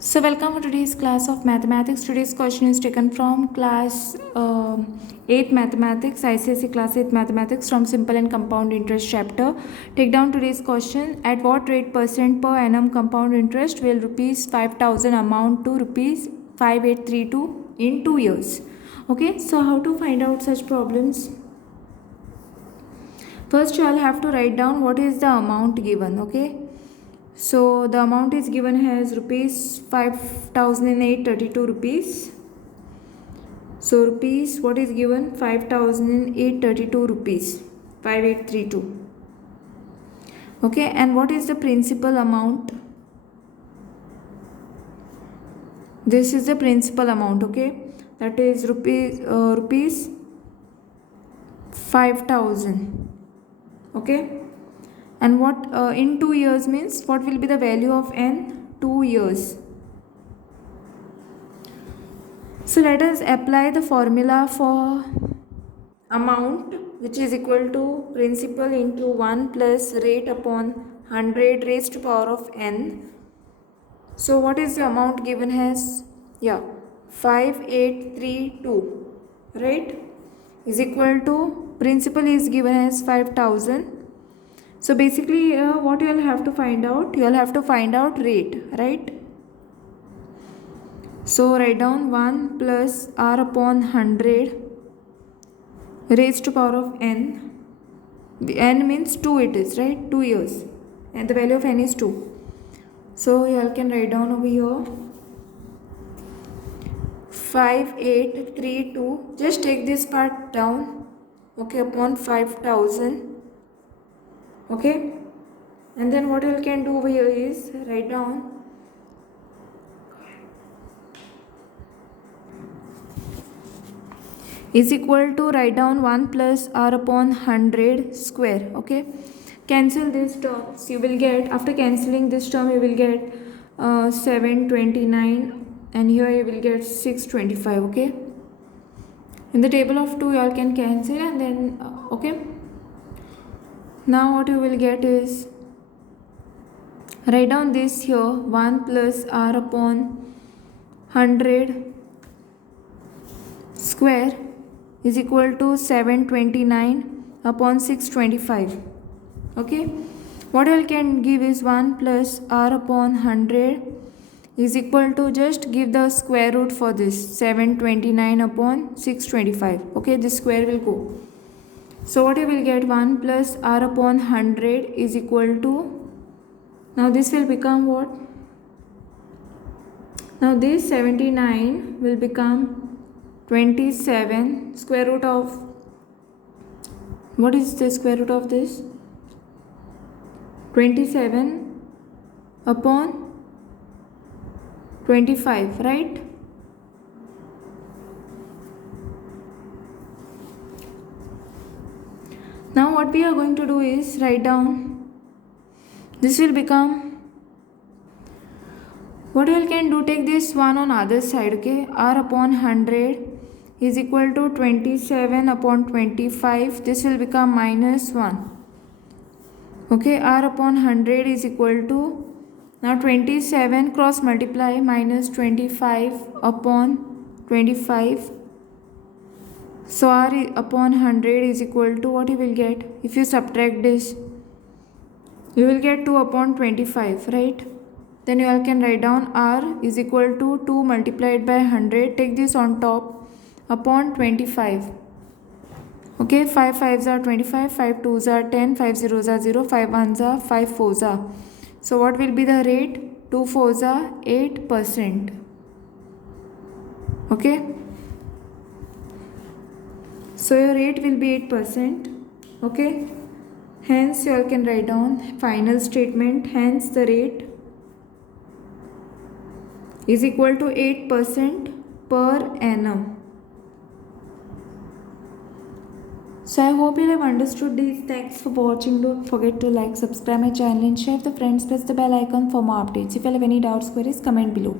So welcome to today's class of mathematics. Today's question is taken from class 8 mathematics, ICSE class 8 mathematics from simple and compound interest chapter. Take down today's question. At what rate percent per annum compound interest will rupees 5,000 amount to rupees 5832 in 2 years? Okay, so how to find out such problems? First you all have to write down what is the amount given. Okay, so the amount is given as rupees 5,832 rupees. So rupees, what is given? 5,832 rupees, 5832. Okay, and what is the principal amount? This is the principal amount. Okay, that is rupees 5,000. Okay, and what in 2 years means what will be the value of n? 2 years. So let us apply the formula for amount, which is equal to principal into 1 plus rate upon 100 raised to power of n. So what is the amount given as? Yeah, 5832, right, is equal to principal is given as 5,000. So basically what you will have to find out? You will have to find out rate, right? So write down 1 plus r upon 100 raised to power of n. The n means 2 it is, right? 2 years. And the value of n is 2. So you all can write down over here 5832. Just take this part down. Okay, upon 5,000. Okay. And then what you can do over here is write down is equal to write down 1 plus r upon 100 square. Okay, cancel these terms. You will get, after cancelling this term, you will get 729, and here you will get 625. Okay, in the table of 2 you all can cancel, and then okay, now what you will get is write down this here 1 plus r upon 100 square is equal to 729 upon 625. Okay, what I can give is 1 plus r upon 100 is equal to, just give the square root for this, 729 upon 625. Okay, this square will go. So what you will get, 1 plus r upon 100 is equal to, now this will become what? Now this 79 will become 27 square root of, what is the square root of this? 27 upon 25, right? Now what we are going to do is write down, this will become, what you can do, take this one on other side. Okay, r upon 100 is equal to 27 upon 25. This will become minus 1. Okay, r upon 100 is equal to, now 27 cross multiply, minus 25 upon 25. So r upon 100 is equal to, what you will get? If you subtract this, you will get 2 upon 25, right? Then you all can write down r is equal to 2 multiplied by 100. Take this on top, upon 25. Okay, 5 5s are 25, 5 2s are 10, 5 0s are 0, 5 1s are 5 4s are. So what will be the rate? 2 4s are 8%. Okay, so your rate will be 8%. Okay, hence you all can write down final statement, hence the rate is equal to 8% per annum. So I hope you have understood these. Thanks for watching. Don't forget to like, subscribe my channel and share with the friends. Press the bell icon for more updates. If you have any doubts, queries, comment below.